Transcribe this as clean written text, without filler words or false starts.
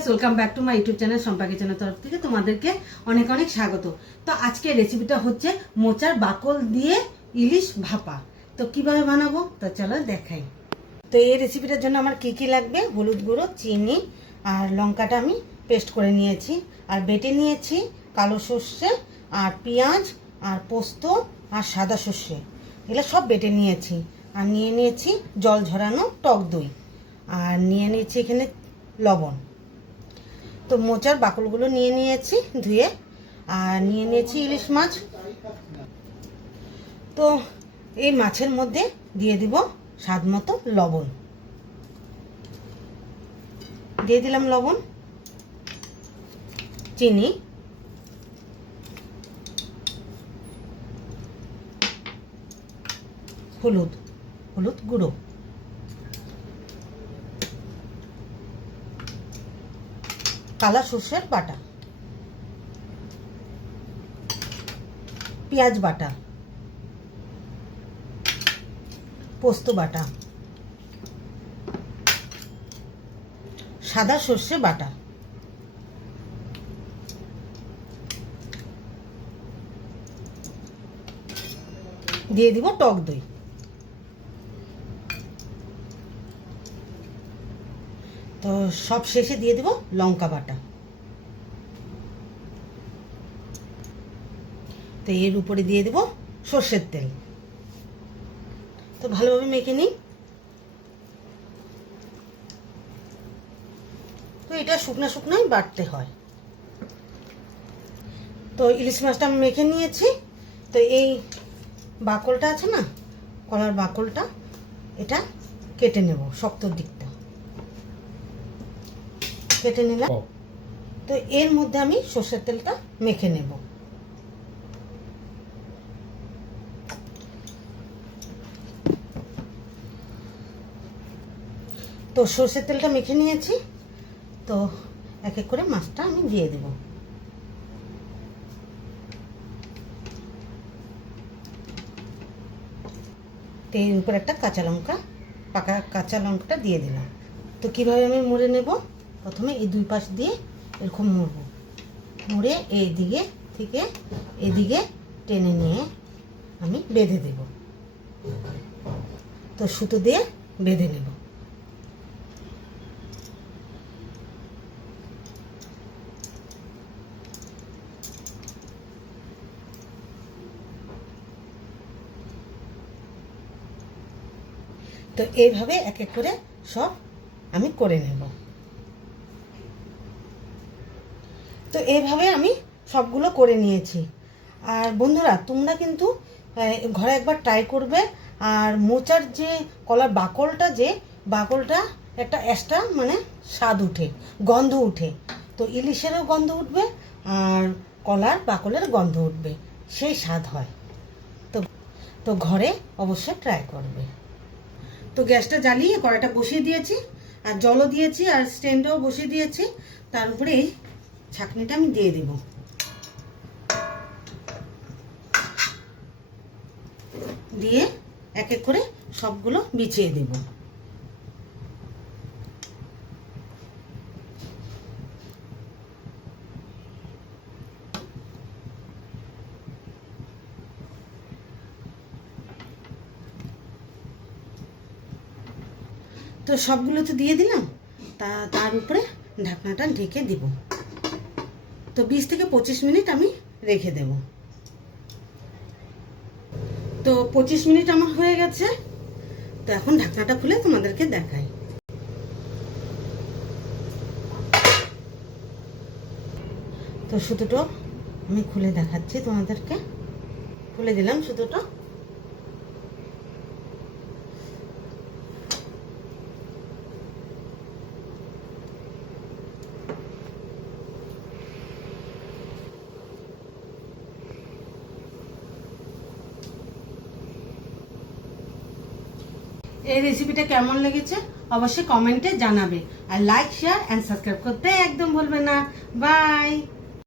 Guys, welcome back to my YouTube channel সম্পাকি channel তরফ থেকে তোমাদেরকে অনেক অনেক স্বাগত। তো আজকের রেসিপিটা হচ্ছে মোচার বাকল দিয়ে ইলিশ ভাপা। তো কিভাবে বানাবো তো চলো দেখাই। তো এই রেসিপিটার জন্য আমার কি কি লাগবে: হলুদ গুঁড়ো, চিনি আর লঙ্কাটা আমি পেস্ট করে নিয়েছি, আর বেটে নিয়েছি কালো সর্ষে আর পেঁয়াজ আর পোস্ত আর সাদা সর্ষে, এগুলো সব বেটে নিয়েছি। আর নিয়ে নিয়েছি জল ঝরানো টক দই, আর নিয়ে নিয়েছি এখানে লবণ। তো মোচার বাকলগুলো নিয়ে নিয়েছি ধুয়ে, আর নিয়ে নিয়েছি ইলিশ মাছ। তো এই মাছের মধ্যে দিয়ে দিব স্বাদ মতো লবণ, দিয়ে দিলাম লবণ, চিনি, হলুদ গুঁড়ো, কালা সর্ষের বাটা, পেঁয়াজ বাটা, পোস্ত বাটা, সাদা সর্ষে বাটা, দিয়ে দিব টক দই। তো সব শেষে দিয়ে দিব লঙ্কা বাটা। তো এর উপরে দিয়ে দেব সর্ষের তেল। তো ভালোভাবে মেখে নিই। তো এটা শুকনো শুকনোই বাটতে হয়। তো ইলিশ মাছটা আমি মেখে নিয়েছি। তো এই বাকলটা আছে না, কলার বাকলটা, এটা কেটে নেব, শক্ত দিকটা কেটে নিলাম। তো এর মধ্যে আমি সর্ষের তেলটা মেখে নেব। তো সর্ষের তেলটা মেখে নিয়েছি। তো এক এক করে মাছটা আমি দিয়ে দেব। তো এর উপর একটা কাঁচা লঙ্কা, পাকা কাঁচা লঙ্কাটা দিয়ে দিলাম। তো কিভাবে আমি মুড়ে নেব: প্রথমে এই দুই পাশ দিয়ে এরকম মুড়ব, মুড়ে এই দিকে থেকে এদিকে টেনে নিয়ে আমি বেঁধে দেব। তো সুতো দিয়ে বেঁধে নেব। তো এইভাবে এক এক করে সব আমি করে নেব। তো এইভাবে আমি সবগুলো করে নিয়েছি। আর বন্ধুরা, তোমরা কিন্তু ঘরে একবার ট্রাই করবে। আর মোচার যে কলার বাকলটা একটা এক্সট্রা মানে স্বাদ উঠে, গন্ধ উঠে। তো ইলিশেরও গন্ধ উঠবে আর কলার বাকলের গন্ধ উঠবে, সেই স্বাদ হয়। তো তো ঘরে অবশ্যই ট্রাই করবে। তো গ্যাসটা জ্বালিয়ে কড়াইটা বসিয়ে দিয়েছি, আর জলও দিয়েছি, আর স্ট্যান্ডও বসিয়ে দিয়েছি। তার উপরে এই ছাঁকনিটা আমি দিয়ে দেব। দিয়ে এক এক করে সবগুলো বিছিয়ে দেব। তো সবগুলো তো দিয়ে দিলাম। তার উপরে ঢাকনাটা ঢেকে দেব। তো 20 থেকে 25 মিনিট আমি রেখে দেব। তো 25 মিনিট আমার হয়ে গেছে। তো এখন ঢাকনাটা খুলে তোমাদেরকে দেখাই। তো সুতোটা আমি খুলে দেখাচ্ছি তোমাদেরকে। খুলে দিলাম সুতোটা। এই রেসিপিটা কেমন লেগেছে অবশ্যই কমেন্টে জানাবে, আর লাইক, শেয়ার এন্ড সাবস্ক্রাইব করতে একদম ভুলবে না। বাই।